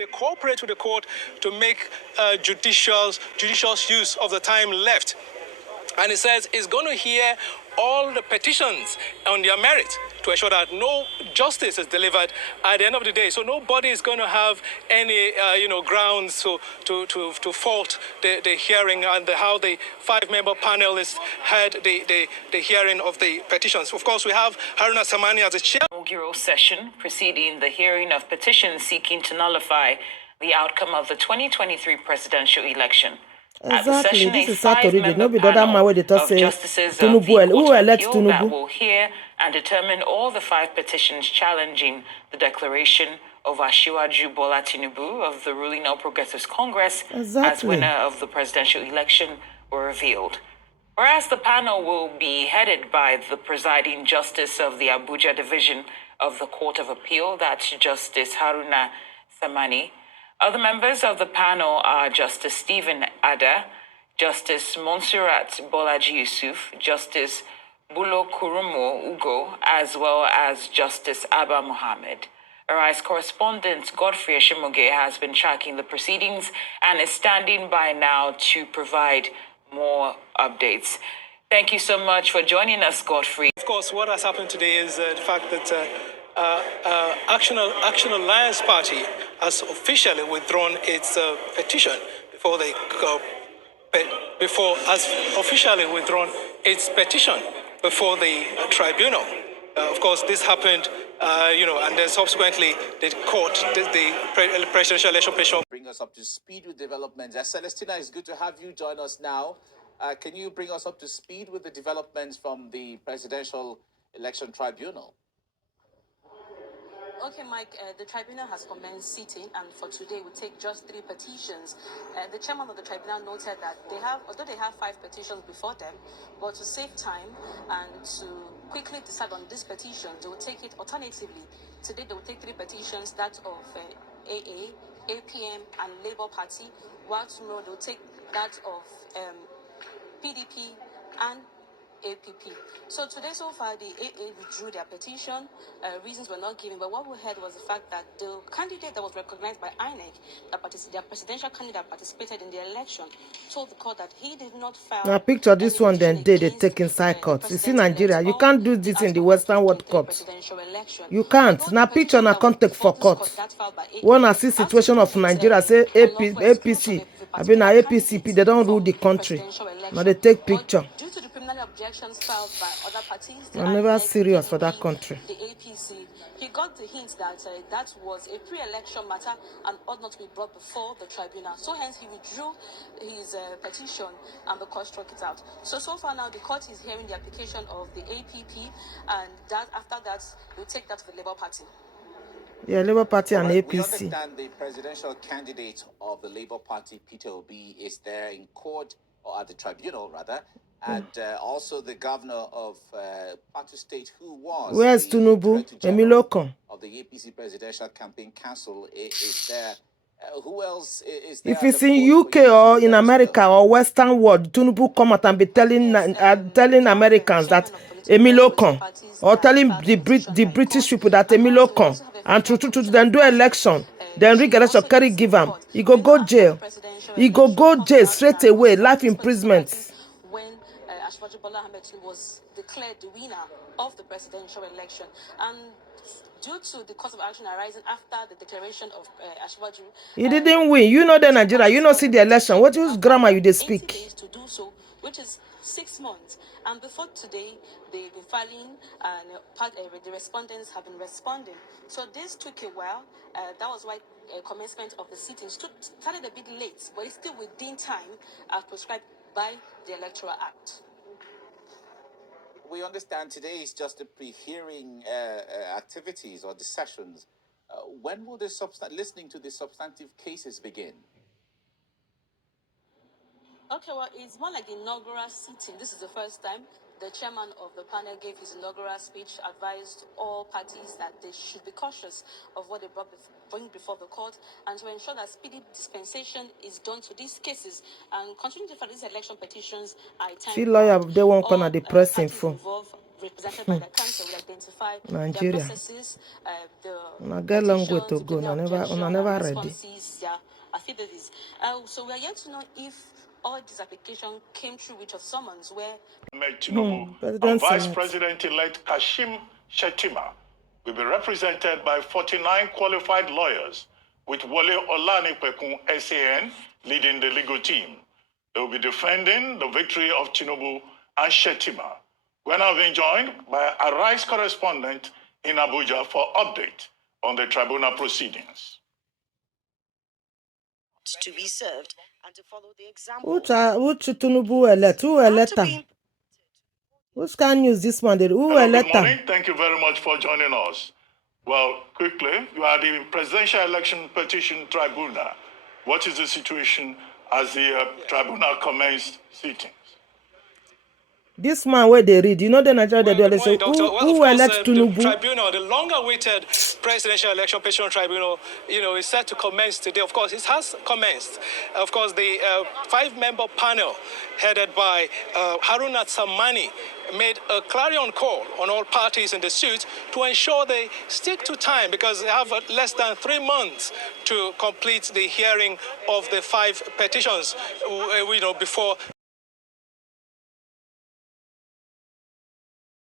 They cooperate with the court to make judicious use of the time left. And it says it's going to hear all the petitions on their merit to ensure that no justice is delivered at the end of the day. So nobody is going to have any, grounds to fault the hearing and how the 5-member panelists had the hearing of the petitions. Of course, we have Haruna Samani as the chair. Inaugural session preceding the hearing of petitions seeking to nullify the outcome of the 2023 presidential election. Exactly, this is Saturday. No be the other man where they talk say Tinubu. Who elect Tinubu? That will hear and determine all the 5 petitions challenging the declaration of Asiwaju Bola Tinubu of the ruling All Progressives Congress as winner of the presidential election were revealed. Whereas the panel will be headed by the presiding justice of the Abuja division of the Court of Appeal, that's Justice Haruna Samani. Other members of the panel are Justice Stephen Ada, Justice Monsurat Bolaji Yusuf, Justice Bulo Kurumo Ugo, as well as Justice Abba Mohammed. Arise correspondent Godfrey Eshimoge has been tracking the proceedings and is standing by now to provide more updates. Thank you so much for joining us, Godfrey. Of course, what has happened today is the fact that Action Alliance Party has officially withdrawn its petition before the tribunal. Of course, this happened, and then subsequently the court, the presidential election petition. Bring us up to speed with developments. Celestina, it's good to have you join us now. Can you bring us up to speed with the developments from the presidential election tribunal? Okay, Mike, the tribunal has commenced sitting, and for today we take just 3 petitions. The chairman of the tribunal noted that although they have 5 petitions before them, but to save time and to quickly decide on these petitions, they will take it alternatively. Today they will take 3 petitions, that of AA, APM, and Labour Party, while tomorrow they will take that of PDP and APP. So today, so far, the AA withdrew their petition. Reasons were not given, but what we heard was the fact that the candidate that was recognized by INEC, their presidential candidate participated in the election, told the court that he did not file. Now picture this one, then they take inside court. You see Nigeria, you can't do this in the Western world court. You can't. Now picture na contact for court. One I see situation of Nigeria, say APC, I mean APCP, they don't rule the country. Now they take picture. Due to the preliminary objections filed by other parties, I'm never serious for that country. The APC, he got the hint that that was a pre-election matter and ought not to be brought before the tribunal. So hence he withdrew his petition and the court struck it out. So far now the court is hearing the application of the APP, and that after that we'll take that to the Labour Party. Yeah, Labour Party and APC. We understand the presidential candidate of the Labour Party, Peter Obi, is there in court, or at the tribunal rather, and also the governor of Plateau State, who was where's Tinubu? Emilokon of the APC Presidential Campaign Council, is there. Who else is there? If it's in UK or in America or Western world, Tinubu come out and be telling Americans that Emilokon, or telling the British people that Emilokon, and to then do election, then rig election, carry give him. He go jail. He go jail straight away, life imprisonment. When Asiwaju Bola Ahmed was declared the winner of the presidential election, and due to the cause of action arising after the declaration of Asiwaju, he didn't win. You know the Nigeria. You know see the election. What use grammar you they speak? 80 days to do so, which is 6 months. And before today, they've been filing, and the respondents have been responding. So this took a while. That was why commencement of the sitting started a bit late, but it's still within time as prescribed by the Electoral Act. We understand today is just the pre-hearing activities or the sessions. When will the listening to the substantive cases begin? Okay, well, it's more like the inaugural sitting. This is the first time. The chairman of the panel gave his inaugural speech, advised all parties that they should be cautious of what they bring before the court, and to ensure that speedy dispensation is done to these cases, and continue to file these election petitions. See lawyer, they won't come at the press info. Represented by the council will identify Nigeria. the processes, the I get long way to petitions, go. if I any never objection ready. responses, yeah, affidavits. So we are yet to know if all these applications came through with a summons where Tinubu and Vice President-elect Kashim Shettima will be represented by 49 qualified lawyers, with Wole Olanipekun SAN leading the legal team. They will be defending the victory of Tinubu and Shettima. We're now being joined by a Arise correspondent in Abuja for update on the tribunal proceedings. To be served and to follow the example. Which Tinubu elect? Who elect him? Which can use this one? Who elect him? Good morning. Thank you very much for joining us. Well, quickly, you are the Presidential Election Petition Tribunal. What is the situation as the tribunal commenced sittings? This man where they read, you know the Nigeria they do, they say, who elect Tinubu? The tribunal, the long-awaited Presidential Election Petition Tribunal, is set to commence today. Of course, it has commenced. Of course, the 5-member panel headed by Haruna Tsamani made a clarion call on all parties in the suit to ensure they stick to time, because they have less than 3 months to complete the hearing of the 5 petitions, before